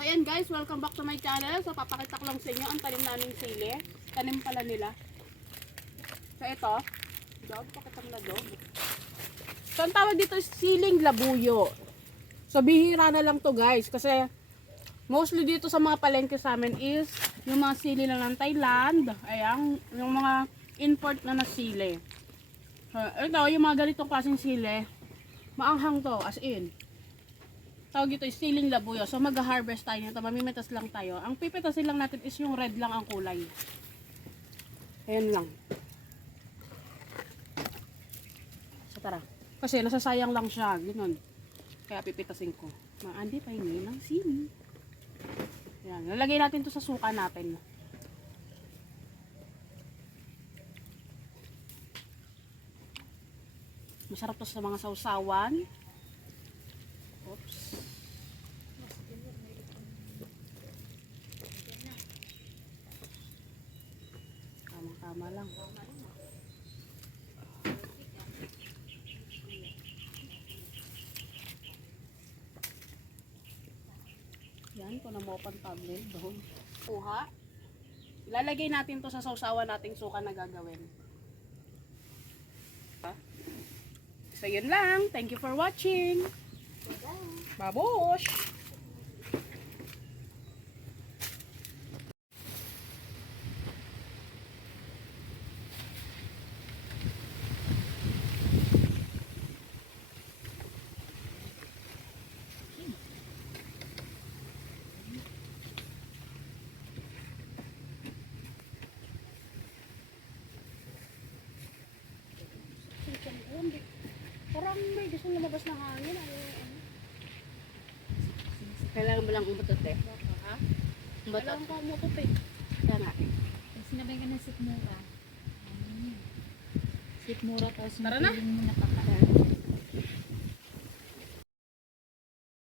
So ayan guys, welcome back to my channel. So papakita ko lang sa inyo ang tanim naming sili. Tanim pala nila. So ito, dog, pakita mo na dog. So ang tawag dito is siling labuyo. So bihira na lang to guys kasi mostly dito sa mga palengke sa amin is yung mga sili lang ng Thailand. Ayan, yung mga import na na sili. So, ito, yung mga ganitong klaseng sili, maanghang to, as in. Tawag ito is siling labuyo. So mag-harvest tayo nito, mamimitas lang tayo. Ang pipitasin lang natin is yung red lang ang kulay. Ayan lang. So tara. Kasi nasasayang lang siya, ganoon. Kaya pipitasin ko. Maandi pa hindi ng sili. Ayan, lalagay natin to sa suka natin. Masarap to sa mga sausawan. Oops. Tama-tama lang. Yan, kung na mo pang tablet doon. Kuha. Ilalagay natin to sa sausawan nating suka na gagawin. Ha? So, yun lang. Thank you for watching. Babush! Parang may gusto lumabas ng hangin. Ano. Kailangan mo lang umutot eh. Ha? Umutot. Kailangan ko umutot eh. Tama. Pag sinabi ka ng sitmura, ano yun? Sitmura tapos Tara na. mo nakakain.